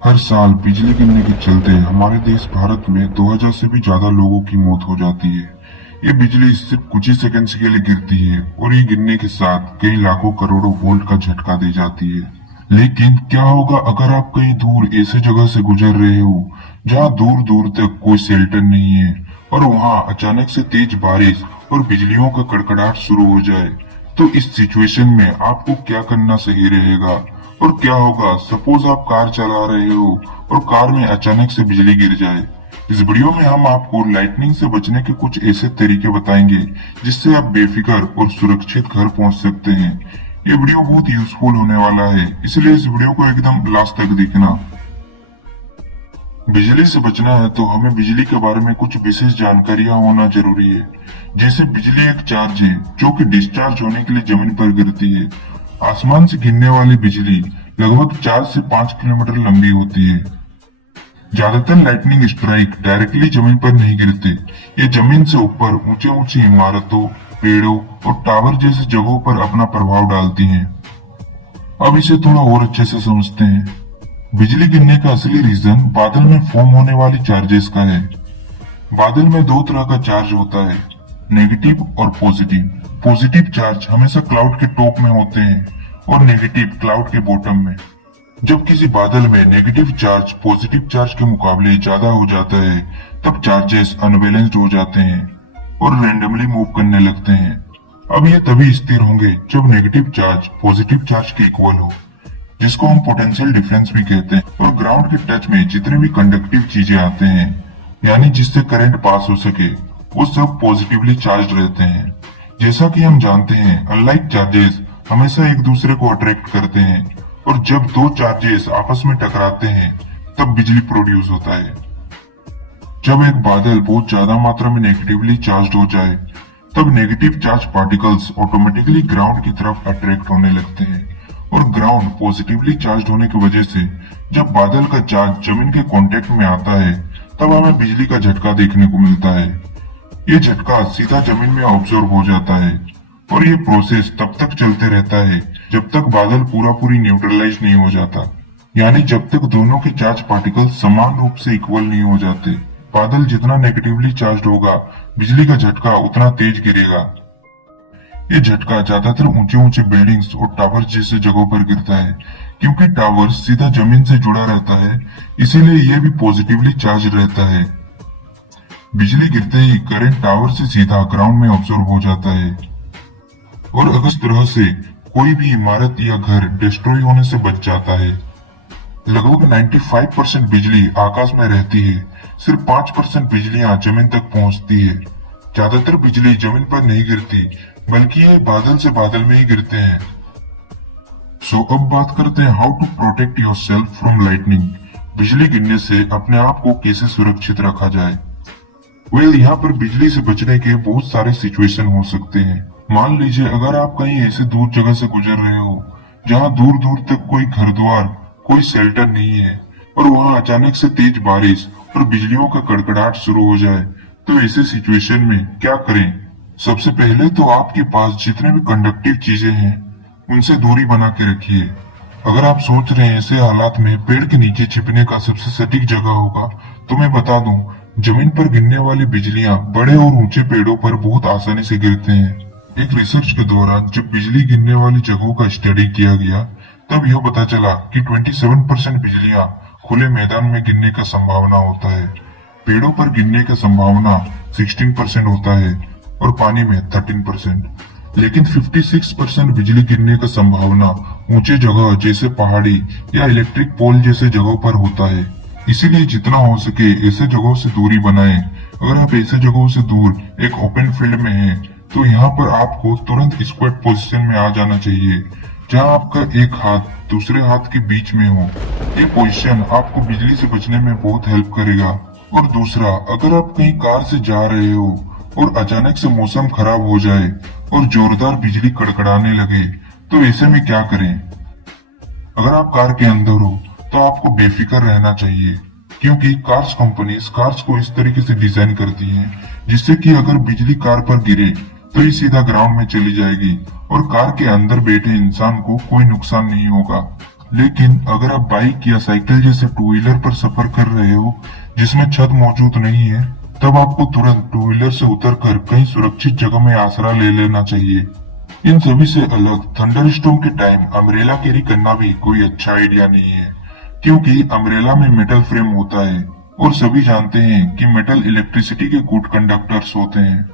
हर साल बिजली गिरने के चलते हमारे देश भारत में 2000 से भी ज्यादा लोगों की मौत हो जाती है। ये बिजली सिर्फ कुछ ही सेकंड्स के लिए गिरती है और ये गिरने के साथ कई लाखों करोड़ों वोल्ट का झटका दे जाती है। लेकिन क्या होगा अगर आप कहीं दूर ऐसे जगह से गुजर रहे हो जहाँ दूर दूर तक कोई शेल्टर नहीं है और वहाँ अचानक से तेज बारिश और बिजलियों का कड़कड़ाहट शुरू हो जाए, तो इस सिचुएशन में आपको क्या करना सही रहेगा और क्या होगा सपोज आप कार चला रहे हो और कार में अचानक से बिजली गिर जाए। इस वीडियो में हम आपको लाइटनिंग से बचने के कुछ ऐसे तरीके बताएंगे जिससे आप बेफिक्र और सुरक्षित घर पहुंच सकते हैं। ये वीडियो बहुत यूजफुल होने वाला है, इसलिए इस वीडियो को एकदम लास्ट तक देखना। बिजली से बचना है तो हमें बिजली के बारे में कुछ विशेष जानकारियां होना जरूरी है। जैसे बिजली एक चार्ज है जो कि डिस्चार्ज होने के लिए जमीन पर गिरती है। आसमान से गिरने वाली बिजली लगभग 4 से 5 किलोमीटर लंबी होती है। ज्यादातर लाइटनिंग स्ट्राइक डायरेक्टली जमीन पर नहीं गिरते, ये जमीन से ऊपर ऊंचे ऊंची इमारतों, पेड़ों और टावर जैसी जगहों पर अपना प्रभाव डालती हैं। अब इसे थोड़ा और अच्छे से समझते हैं। बिजली गिरने का असली रीजन बादल में फॉर्म होने वाली चार्जेस का है। बादल में दो तरह का चार्ज होता है, नेगेटिव और पॉजिटिव। पॉजिटिव चार्ज हमेशा क्लाउड के टॉप में होते हैं और नेगेटिव क्लाउड के बॉटम में। जब किसी बादल में नेगेटिव चार्ज पॉजिटिव चार्ज के मुकाबले ज्यादा हो जाता है, तब चार्जेस अनबैलेंस्ड हो जाते हैं और रैंडमली मूव करने लगते हैं। अब ये तभी स्थिर होंगे जब नेगेटिव चार्ज पॉजिटिव चार्ज के इक्वल हो, जिसको हम पोटेंशियल डिफरेंस भी कहते हैं। और ग्राउंड के टच में जितने भी कंडक्टिव चीजें आते हैं, यानी जिससे करंट पास हो सके, वो सब पॉजिटिवली चार्ज रहते हैं। जैसा कि हम जानते हैं, अनलाइक चार्जेस हमेशा एक दूसरे को अट्रैक्ट करते हैं और जब दो चार्जेस आपस में टकराते हैं तब बिजली प्रोड्यूस होता है। जब एक बादल बहुत ज्यादा मात्रा में नेगेटिवली चार्ज हो जाए, तब negative charge particles automatically ground की तरफ अट्रैक्ट होने लगते हैं और ग्राउंड पॉजिटिवली चार्ज होने की वजह से जब बादल का चार्ज जमीन के कांटेक्ट में आता है, तब हमें बिजली का झटका देखने को मिलता है। ये झटका सीधा जमीन में ऑब्जर्व हो जाता है और ये प्रोसेस तब तक चलते रहता है जब तक बादल पूरी न्यूट्रलाइज नहीं हो जाता, यानी जब तक दोनों के चार्ज पार्टिकल समान रूप से इक्वल नहीं हो जाते। बादल जितना नेगेटिवली चार्ज होगा, बिजली का झटका उतना तेज गिरेगा। ये झटका ज्यादातर ऊंचे ऊंचे बिल्डिंग्स और टावर जैसे जगहों पर गिरता है, क्योंकि टावर सीधा जमीन से जुड़ा रहता है, इसीलिए यह भी पॉजिटिवली चार्ज रहता है। बिजली गिरते ही करंट टावर से सीधा ग्राउंड में ऑब्जॉर्ब हो जाता है और अगर इस तरह से कोई भी इमारत या घर डिस्ट्रॉय होने से बच जाता है। लगभग 95% बिजली आकाश में रहती है, सिर्फ 5% बिजलियां जमीन तक पहुंचती है। ज्यादातर बिजली जमीन पर नहीं गिरती, बल्कि ये बादल से बादल में ही गिरते हैं। सो अब बात करते हैं how to protect yourself from lightning. बिजली गिरने से अपने आप को कैसे सुरक्षित रखा जाए। यहाँ पर बिजली से बचने के बहुत सारे सिचुएशन हो सकते हैं। मान लीजिए अगर आप कहीं ऐसे दूर जगह से गुजर रहे हो जहाँ दूर दूर तक कोई घर द्वार, कोई शेल्टर नहीं है और वहाँ अचानक से तेज बारिश और बिजलियों का कड़कड़ाहट शुरू हो जाए, तो ऐसे सिचुएशन में क्या करें। सबसे पहले तो आपके पास जितने भी कंडक्टिव चीजें हैं उनसे दूरी बना के रखिए। अगर आप सोच रहे हैं ऐसे हालात में पेड़ के नीचे छिपने का सबसे सटीक जगह होगा, तो मैं बता दूं, जमीन पर गिरने वाली बिजलियां बड़े और ऊंचे पेड़ों पर बहुत आसानी से गिरते हैं। एक रिसर्च के दौरान जब बिजली गिरने वाली जगहों का स्टडी किया गया, तब यह पता चला कि 27% बिजलियां खुले मैदान में गिरने का संभावना होता है, पेड़ों पर गिरने का संभावना 16% होता है और पानी में 13%। लेकिन 56% बिजली गिरने का संभावना ऊंचे जगह जैसे पहाड़ी या इलेक्ट्रिक पोल जैसे जगहों पर होता है। इसीलिए जितना हो सके ऐसे जगहों से दूरी बनाएं। अगर आप ऐसे जगहों से दूर एक ओपन फील्ड में हैं, तो यहाँ पर आपको तुरंत स्क्वाट पोजीशन में आ जाना चाहिए, जहाँ आपका एक हाथ दूसरे हाथ के बीच में हो। ये पोजीशन आपको बिजली से बचने में बहुत हेल्प करेगा। और दूसरा, अगर आप कहीं कार से जा रहे हो और अचानक से मौसम खराब हो जाए और जोरदार बिजली कड़कड़ाने लगे, तो ऐसे में क्या करें। अगर आप कार के अंदर हो तो आपको बेफिक्र रहना चाहिए, क्योंकि कार्स कंपनीज कार्स को इस तरीके से डिजाइन करती हैं जिससे कि अगर बिजली कार पर गिरे तो ये सीधा ग्राउंड में चली जाएगी और कार के अंदर बैठे इंसान को कोई नुकसान नहीं होगा। लेकिन अगर आप बाइक या साइकिल जैसे टू व्हीलर पर सफर कर रहे हो जिसमें छत मौजूद नहीं है, तब आपको तुरंत टू व्हीलर से उतरकर कहीं सुरक्षित जगह में आसरा ले लेना चाहिए। इन सभी से अलग थंडरस्टॉर्म के टाइम अम्ब्रेला कैरी करना भी कोई अच्छा आइडिया नहीं है, क्योंकि अम्ब्रेला में मेटल फ्रेम होता है और सभी जानते हैं कि मेटल इलेक्ट्रिसिटी के गुड कंडक्टर्स होते हैं।